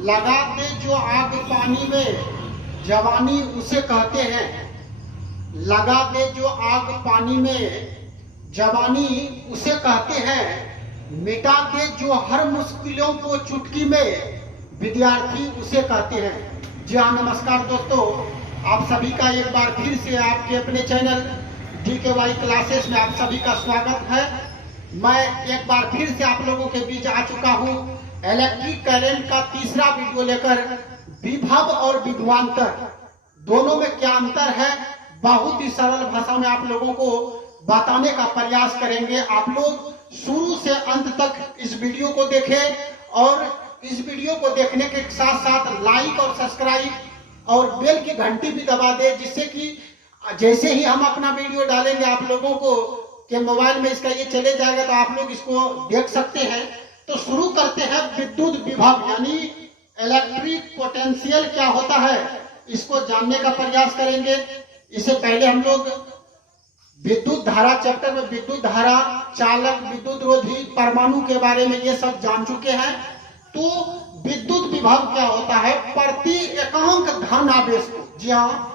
लगा दे जो आग पानी में जवानी उसे कहते हैं। लगा दे जो आग पानी में जवानी उसे कहते हैं। मिटा दे जो हर मुश्किलों को चुटकी में विद्यार्थी उसे कहते हैं। जी हाँ, नमस्कार दोस्तों, आप सभी का एक बार फिर से आपके अपने चैनल DKY क्लासेस में आप सभी का स्वागत है। मैं एक बार फिर से आप लोगों के बीच आ चुका हूँ इलेक्ट्रिक करंट का तीसरा वीडियो लेकर। विभव और विभवांतर दोनों में क्या अंतर है, बहुत ही सरल भाषा में आप लोगों को बताने का प्रयास करेंगे। आप लोग शुरू से अंत तक इस वीडियो को देखें और इस वीडियो को देखने के साथ साथ लाइक और सब्सक्राइब और बेल की घंटी भी दबा दें, जिससे कि जैसे ही हम अपना वीडियो डालेंगे आप लोगों को के मोबाइल में इसका ये चले जाएगा तो आप लोग इसको देख सकते हैं। तो शुरू करते हैं विद्युत विभव यानी इलेक्ट्रिक पोटेंशियल क्या होता है, इसको जानने का प्रयास करेंगे। इससे पहले हम लोग विद्युत धारा चैप्टर में विद्युत धारा, चालक, विद्युत रोधी, परमाणु के बारे में ये सब जान चुके हैं। तो विद्युत विभव क्या होता है, प्रति एकांक धन आवेश को। जी हाँ,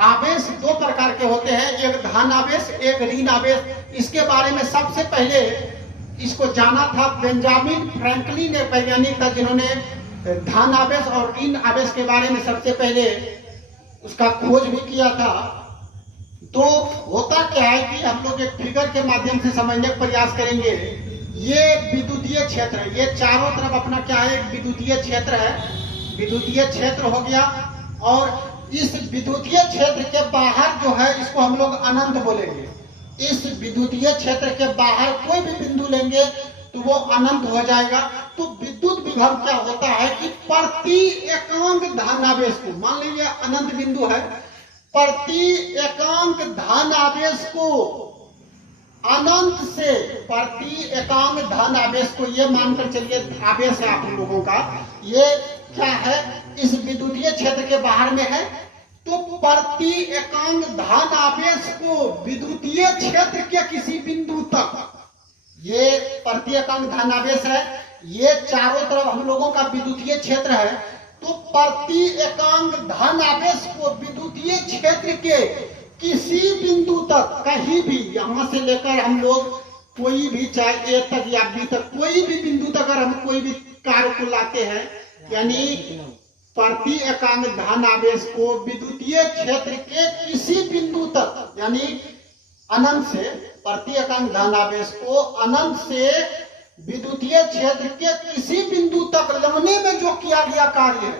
आवेश दो प्रकार के होते हैं, एक धन आवेश, एक ऋण आवेश। इसके बारे में सबसे पहले इसको जाना था बेंजामिन फ्रैंकलिन, एक वैज्ञानिक था जिन्होंने धन आवेश और ऋण आवेश के बारे में सबसे पहले उसका खोज भी किया था। तो होता क्या है कि हम लोग एक फिगर के माध्यम से समझने का प्रयास करेंगे। ये विद्युतीय क्षेत्र है, ये चारों तरफ अपना क्या है, एक विद्युतीय क्षेत्र है। विद्युतीय क्षेत्र हो गया और इस विद्युतीय क्षेत्र के बाहर जो है इसको हम लोग अनंत बोलेंगे। इस विद्युतीय क्षेत्र के बाहर कोई भी बिंदु लेंगे तो वो अनंत हो जाएगा। तो विद्युत विभव क्या होता है कि प्रति एकांक धन आवेश को, मान लीजिए अनंत बिंदु है, प्रति एकांक धन आवेश को अनंत से प्रति एकांक धन आवेश को, ये मानकर चलिए आवेश है आप लोगों का, ये क्या है, इस विद्युतीय क्षेत्र के बाहर में है। तो प्रति एकांक धन आवेश को विद्युतीय क्षेत्र के किसी बिंदु तक, ये प्रति एकांक धन आवेश है, ये चारों तरफ हम लोगों का विद्युतीय क्षेत्र है। तो प्रति एकांक धन आवेश को विद्युतीय क्षेत्र के किसी बिंदु तक, कहीं भी, यहां से लेकर हम लोग कोई भी, चाहे A तक या B तक, कोई भी बिंदु तक अगर हम कोई भी कार्य को लाते हैं, यानी प्रति एकांक धन आवेश को विद्युतीय क्षेत्र के किसी बिंदु तक, यानी अनंत से, प्रति एकांक धन आवेश को अनंत से विद्युतीय क्षेत्र के किसी बिंदु तक लाने में जो किया गया कार्य है,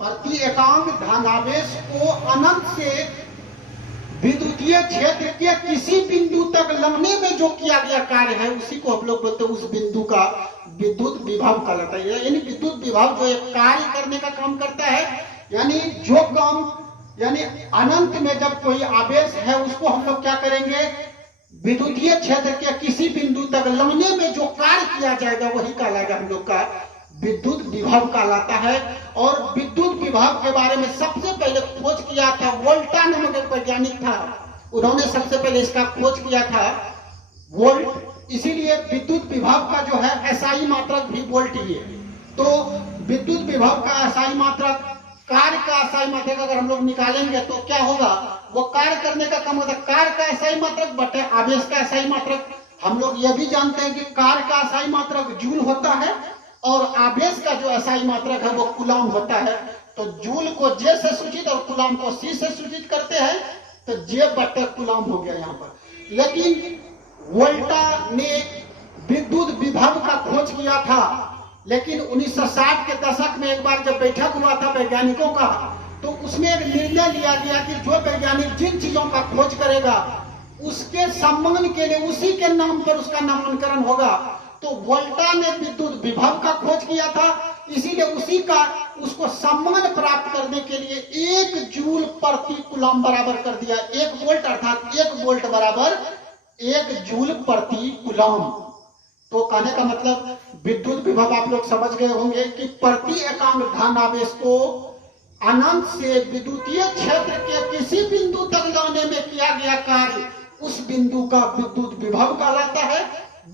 प्रति एकांक धन आवेश को अनंत से विद्युतीय क्षेत्र के किसी बिंदु तक लाने में जो किया गया कार्य है, उसी को हम लोग बोलते हैं, उस बिंदु का विद्युत विभव कहलाता है। यानी विद्युत विभव जो एक कार्य करने का काम करता है, यानी जो काम, यानी अनंत में जब कोई आवेश है उसको हम लोग क्या करेंगे, विद्युतीय क्षेत्र के किसी बिंदु तक लाने में जो कार्य किया जाएगा वही कहलाएगा हम लोग का विद्युत विभव कहलाता है। और विद्युत विभव के बारे में सबसे पहले खोज किया था वोल्टा नामक एक वैज्ञानिक था, उन्होंने सबसे पहले इसका खोज किया था, वोल्ट। इसीलिए विद्युत विभव का जो है SI मात्रक भी वोल्ट ही है। तो विद्युत विभव का SI मात्रक, कार्य का SI मात्रक अगर हम लोग निकालेंगे तो क्या होगा, वो कार्य करने का काम होता है, कार्य का SI मात्रक बटे आवेश का SI मात्रक। हम लोग ये भी जानते हैं कि कार्य का SI मात्रक जूल होता है और आवेश का जो SI मात्रक है वो कूलॉम होता है। तो जूल को J से सूचित और कूलॉम को C से सूचित करते हैं, तो J बटे कूलॉम हो गया यहाँ पर। लेकिन वोल्टा ने विद्युत विभव का खोज किया था, लेकिन 1960 के दशक में एक बार जब बैठक हुआ था वैज्ञानिकों का, तो उसमें एक निर्णय लिया गया कि जो वैज्ञानिक जिन चीजों का खोज करेगा उसके सम्मान के लिए उसी के नाम पर उसका नामांकन होगा। तो वोल्टा ने विद्युत विभव का खोज किया था, इसीलिए उसी का उसको सम्मान प्राप्त करने के लिए 1 जूल प्रति कूलॉम बराबर कर दिया। 1 वोल्ट अर्थात 1 वोल्ट बराबर 1 जूल प्रति कूलॉम। तो कहने का मतलब विद्युत विभव आप लोग समझ गए होंगे कि प्रति एकांक धन आवेश को अनंत से विद्युतीय क्षेत्र के किसी बिंदु तक लाने में किया गया कार्य, उस बिंदु का विद्युत विभव कहलाता है।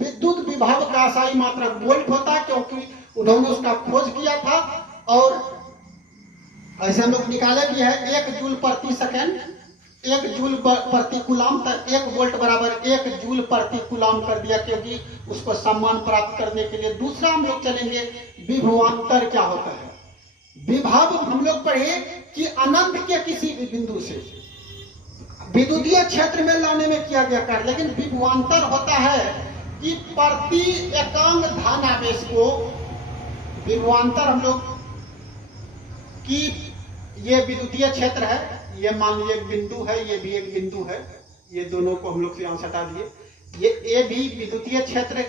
विद्युत विभव का SI मात्रक वोल्ट होता है, क्योंकि उन्होंने उसका खोज किया था। और ऐसे हम लोग निकाले भी है 1 जूल प्रति सेकेंड, 1 जूल प्रति कूलाम, तक 1 वोल्ट बराबर 1 जूल प्रति कूलाम कर दिया, क्योंकि उसको सम्मान प्राप्त करने के लिए। दूसरा हम लोग चलेंगे विभवांतर क्या होता है। विभव हम लोग पढ़े कि अनंत के किसी भी बिंदु से विद्युतीय क्षेत्र में लाने में किया गया कार्य, लेकिन विभवांतर होता है कि प्रति एकांक धनावेश को, विभवांतर हम लोग कि ये विद्युतीय क्षेत्र है, ये मान लीजिए एक बिंदु है, ये भी एक बिंदु है, ये दोनों को हम लोग यहां से हटा दिए। ये ए भी विद्युतीय क्षेत्र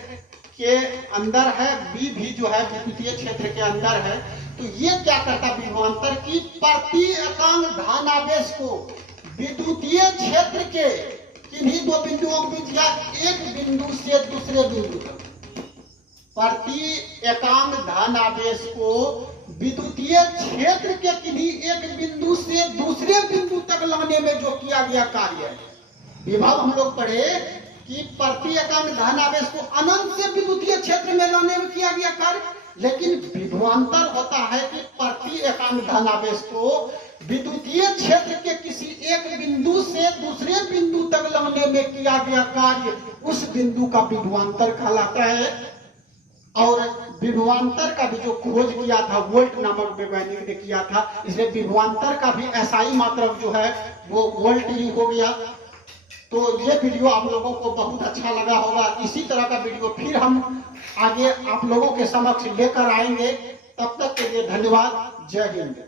के अंदर है, बी भी जो है विद्युतीय क्षेत्र के अंदर है। तो ये क्या करता है विभवांतर की प्रति एकांक धनावेश को विद्युतीय क्षेत्र के किन्हीं दो बिंदुओं के बीच या एक बिंदु से दूसरे बिंदु तक, प्रति एकांक धनावेश को विद्युतीय क्षेत्र के किन्हीं एक बिंदु से दूसरे बिंदु तक लाने में जो किया गया कार्य है। विभव हम लोग पढ़े कि प्रति एकांक धनावेश को अनंत से विद्युतीय क्षेत्र में लाने में किया गया कार्य, लेकिन विभवांतर होता है कि प्रति एकांक धनावेश को विद्युतीय क्षेत्र के किसी एक बिंदु से दूसरे बिंदु तक लाने में किया गया कार्य, उस बिंदु का विभवांतर कहलाता है। और विभवांतर का भी जो खोज किया था वोल्ट नामक वैज्ञानिक ने किया था, इसलिए विभवांतर का भी एसआई मात्रक जो है वो वोल्ट ही हो गया। तो ये वीडियो आप लोगों को बहुत अच्छा लगा होगा। इसी तरह का वीडियो फिर हम आगे आप लोगों के समक्ष लेकर आएंगे। तब तक के लिए धन्यवाद। जय हिंद।